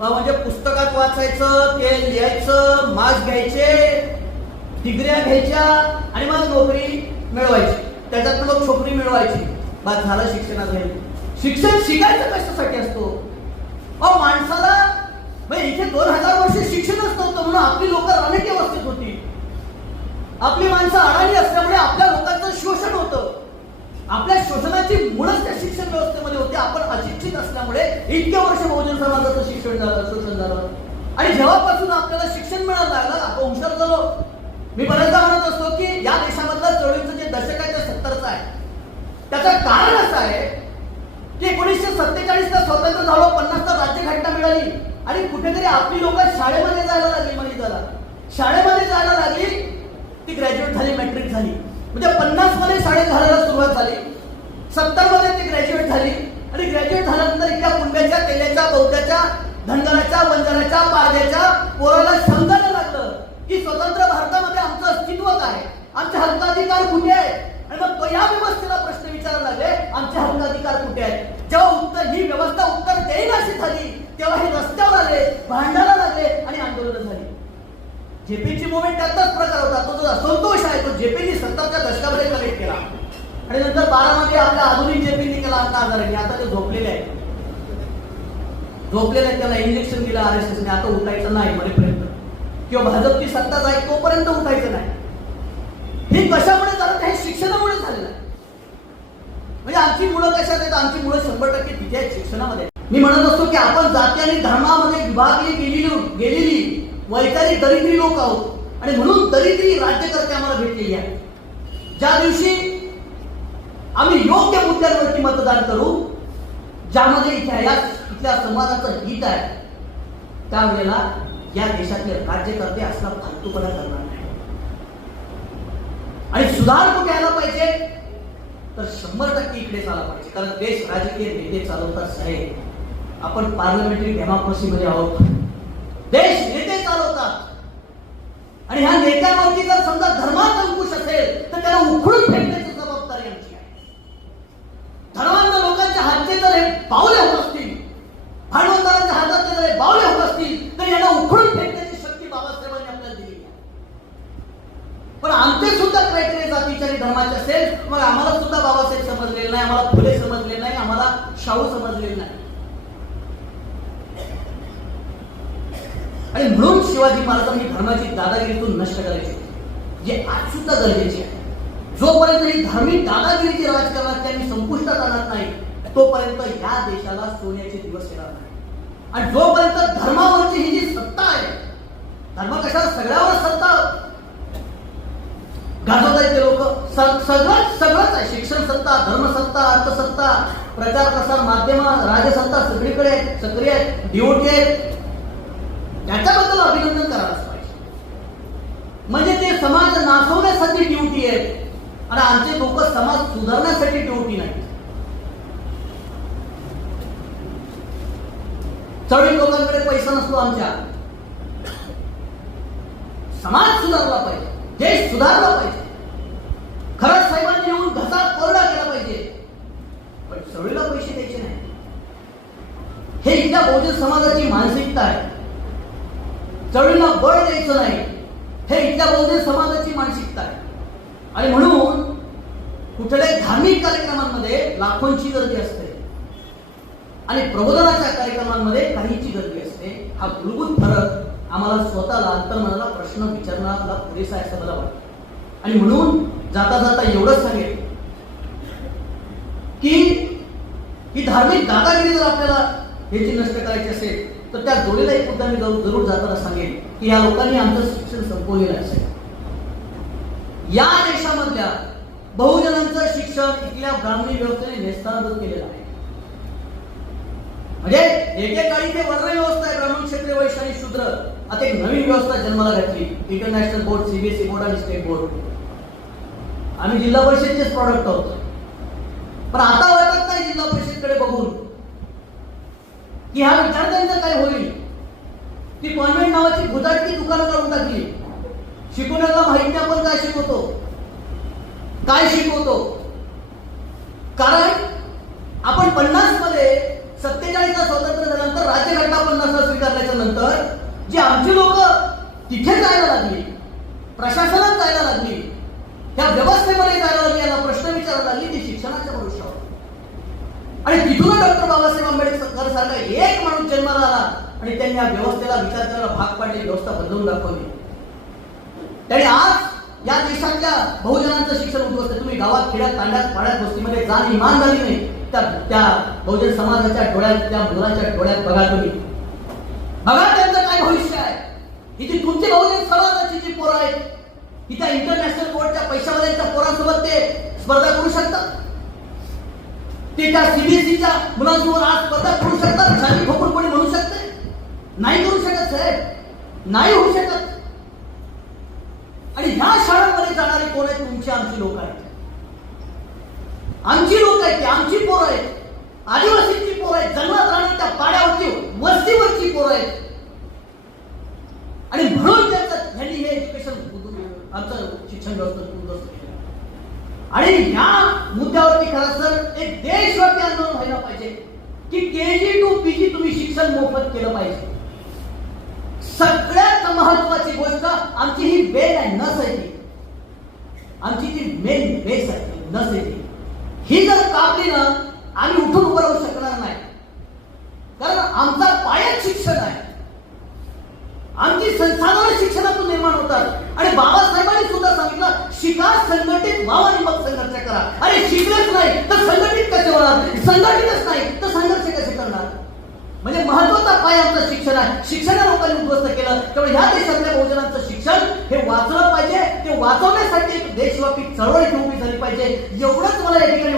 म्हणजे पुस्तकात वाचायचं ते लिहायचं मास्क घ्यायचे डिग्र्या घ्यायच्या आणि मग नोकरी मिळवायची. त्याच्यात मग छोकरी मिळवायची. बस झालं शिक्षणाचं शिक्षण शिकायचं कशासाठी असतो? अहो माणसाला म्हणजे इथे दोन हजार वर्ष शिक्षणच नव्हतं म्हणून आपली लोक अनेक अवस्थेत होती. आपली माणसं अडाणी असल्यामुळे आपल्या लोकांचं शोषण होतं. आपल्या शोषणाची मुळच त्या इतक्या वर्ष बहुजन समाजाचं शिक्षण झालं शोषण झालं. आणि जेव्हापासून आपल्याला शिक्षण मिळायला लागलं आपण हुशार झालो. मी बऱ्याचदा म्हणत असतो की या देशामधलं चळवळीचं जे दशक आहे ते सत्तरचं आहे. त्याचं कारण असं आहे की एकोणीसशे सत्तेचाळीसला स्वतंत्र झालं पन्नासला राज्यघटना मिळाली. आणि कुठेतरी आपली लोक शाळेमध्ये जायला लागली मनिताला शाळेमध्ये जायला लागली ती ग्रॅज्युएट झाली मॅट्रिक झाली. म्हणजे पन्नासमध्ये शाळेत घालायला सुरुवात झाली. सत्तरमध्ये ती ग्रॅज्युएट झाली. आणि ग्रॅज्युएट झाल्यानंतर इतक्या कुंड्याच्या तेल्याच्या बौद्धाच्या धनगराच्या वंजनाच्या पारद्याच्या पोराला समजायला लागलं. की स्वतंत्र भारतामध्ये आमचं अस्तित्व काय आमचे हक्काधिकार कुठे आहेत? आणि मग या व्यवस्थेला प्रश्न विचारायला लागले आमचे हक्काधिकार कुठे आहेत? जेव्हा उत्तर ही व्यवस्था उत्तर देईल अशी झाली तेव्हा हे रस्त्यावर आले भांडायला लागले आणि आंदोलन झाली. जेपीची मुवमेंट त्यातलाच प्रकार होता. तो जो असंतोष आहे तो जेपीची सत्तरच्या दशकामध्ये कलेक्ट केला. आणि नंतर बारामध्ये आपल्या आधुनिक जेपीनी केला अण्णा हजारे आता ते झोपलेले आहे झोपलेले आहेत त्याला इंजेक्शन दिलं आर एस एसने आता उठायचं नाही मरेपर्यंत. किंवा भाजपची सत्ता जाईल तोपर्यंत उठायचं नाही. हे कशामुळे झालं? हे शिक्षणामुळे झालेलं आहे. म्हणजे आमची मुलं कशात आहेत? आमची मुलं शंभर टक्के तिथे आहेत शिक्षणामध्ये. मी म्हणत असतो की आपण जाती आणि धर्मामध्ये विभागली गेलेली गेलेली वैचारिक दरिद्री लोक आहोत. आणि म्हणून दरिद्री राज्यकर्ते आम्हाला भेटलेली आहेत. ज्या दिवशी आम्ही योग्य मुद्द्यांवरती मतदान करू ज्यामध्ये इथे या इथल्या समाजाचं हित आहे. त्यावेळेला या देशातले राज्यकर्ते असला फालतूपणा करणार नाही. आणि सुधार कुठे आला पाहिजे? तर शंभर टक्के इकडे आला पाहिजे. कारण देश राजकीय नेते चालवतात साहेब. आपण पार्लमेंटरी डेमोक्रेसी मध्ये आहोत. देश नेते चालवतात. आणि ह्या नेत्यांवरती जर समजा धर्मात अंकुश असेल तर त्याला उखडून फेकण्याची जबाबदारी आमची आहे धर्मांत लोकांच्या हातचे जर हे पावले होत असतील भांडवलदारांच्या हातातले जर हे बावले होत असतील तर यांना उखडून फेकण्याची शक्ती बाबासाहेबांनी आपल्याला दिलेली आहे पण आमचे सुद्धा क्रायटेरिया जातीचे आणि धर्माचे असेल मग आम्हाला सुद्धा बाबासाहेब समजलेले नाही आम्हाला फुले समजले नाही आम्हाला शाहू समजलेले नाही. आणि म्हणून शिवाजी महाराजांनी धर्माची दादागिरीतून नष्ट करायची. जे आज सुद्धा गरजेचे आहे. जोपर्यंत ही धार्मिक दादागिरीची राजकारणात त्यांनी संपुष्टात आणत नाही तोपर्यंत या देशाला सोन्याचे दिवस येणार नाही. आणि जोपर्यंत धर्मावरची ही जी सत्ता सगळं सगळंच आहे. शिक्षण सत्ता धर्मसत्ता अर्थसत्ता प्रचार प्रसार माध्यम राजसत्ता सगळीकडे सक्रिय आहेत आहेत. त्याच्याबद्दल अभिनंदन करायलाच पाहिजे. म्हणजे ते समाज नाचवण्यासाठी ड्युटी आहे आणि आमचे लोक समाज सुधारण्यासाठी ड्युटी नाही चढी लोकांकडे पैसा नसतो आमच्या. समाज सुधारला पाहिजे. देश सुधारला पाहिजे खरंच साहेबांनी येऊन घसा कोरडा केला पाहिजे पण चळीला पैसे द्यायचे नाही. हे इथल्या बहुजन समाजाची मानसिकता आहे. चळीला बळ द्यायचं नाही. हे इथल्या बहुजन समाजाची मानसिकता आहे. आणि म्हणून कुठल्याही धार्मिक कार्यक्रमांमध्ये लाखोंची गर्दी असते. आणि प्रबोधनाच्या कार्यक्रमांमध्ये काहीची गर्दी असते. हा मूलभूत फरक आम्हाला स्वतःला अंतर्मनाला प्रश्न विचारणारा पुरेसा आहे असं मला वाटतं. आणि म्हणून जाता जाता एवढंच सांगेल की ही धार्मिक दादागिरी जर आपल्याला ह्याची नष्ट करायची असेल तर त्या जोडीला एक मुद्दा मी जरूर जाताना सांगेन की या लोकांनी आमचं शिक्षण संपवलेलं असेल. या देशामधल्या बहुजनांचं शिक्षण इथल्या ब्राह्मणी व्यवस्थेने नेस्तानाबूत केलेलं आहे. म्हणजे एकेकाळी ते वर्ण व्यवस्था आहे ब्राह्मण क्षेत्रीय वैश्य आणि शूद्र. आता एक नवीन व्यवस्था जन्माला घातली इंटरनॅशनल बोर्ड सीबीएसई बोर्ड आणि स्टेट बोर्ड आम्ही जिल्हा परिषदचेच प्रॉडक्ट आहोत. पण आता वाटत नाही जिल्हा परिषदकडे बघून. की ह्या त्यांचा काय होईल? ती कॉन्व्हेंट नावाची भुताटकी दुकानं काढून टाकली. शिकवण्याला माहिती आपण काय शिकवतो? काय शिकवतो? कारण आपण पन्नासमध्ये सत्तेचाळीसला स्वातंत्र्य झाल्यानंतर राज्यघटना पन्नासला स्वीकारल्याच्या नंतर जी आमची लोक तिथे जायला लागली प्रशासनात जायला लागली या व्यवस्थेमध्ये जायला लागली याला प्रश्न विचारायला लागली ती शिक्षणाच्या भरोशावर आणि तिथूनच डॉक्टर बाबासाहेब आंबेडकर सारखा एक माणूस जन्माला आला आणि त्यांनी या व्यवस्थेला विचार करायला भाग पाडली व्यवस्था बदलून दाखवली. त्यांनी आज या देशातल्या बहुजनांचं शिक्षण उद्ध्वस्त तुम्ही गावात खेड्यात तांड्यात पाड्यात गोष्टीमध्ये जाण झाली नाही. त्या त्या बहुजन समाजाच्या डोळ्यात त्या मुलांच्या डोळ्यात बघा तुम्ही. बघा त्यांचं काय भविष्य आहे. इथे तुमची बहुजन समाजाची जी पोरं आहेत इथे इंटरनॅशनल कोर्टच्या पैशावाल्यांच्या पोरांसोबत ते स्पर्धा करू शकतात. ते त्या सीबीएसईच्या मुलांसमोर आज स्पर्धा करू शकतात शाली ठोकून कोणी म्हणू शकते. नाही करू शकत साहेब. नाही होऊ शकत. आणि ह्या शाळांमध्ये जाणारे कोण आहेत? तुमची आमची लोक आहेत. आमची लोक आहेत ती आमची पोरं आहेत. आदिवासींची पोरं आहेत जन्मात राहणार त्या पाड्यावरची वस्तीवरची पोरं आहेत. आणि म्हणून त्यांचं त्यांनी हे एज्युकेशन आमचं शिक्षण व्यवस्था उद्ध्वस्त केलं आणि या मुद्द्यावरती खरं तर एक देशव्यापी आंदोलन व्हायला पाहिजे. की के जी टू पीजी तुम्ही शिक्षण मोफत केलं पाहिजे. सगळ्यात महत्वाची गोष्ट आमची ही बेन आहे नस आहे आमची जी मेन बेस आहे नस आहे ही जर कापली ना आम्ही उठून उभं राहू शकणार नाही कारण आमचा पायच शिक्षण आहे. आमची संसाधनं शिक्षणातून निर्माण होतात. आणि बाबासाहेबांनी सुद्धा सांगितलं शिका संघटित व्हावा आणि मग संघर्ष करा. अरे शिकलंच नाही तर संघटित कसे होणार? संघटितच नाही तर संघर्ष कसे करणार? म्हणजे महत्त्वाचा पाय आमचं शिक्षण आहे. शिक्षण लोकांनी उद्ध्वस्त केलं. त्यामुळे ह्या देशातल्या बहुजनांचं शिक्षण हे वाचलं पाहिजे. ते वाचवण्यासाठी एक देशव्यापी चळवळ उभी झाली पाहिजे. एवढंच मला या ठिकाणी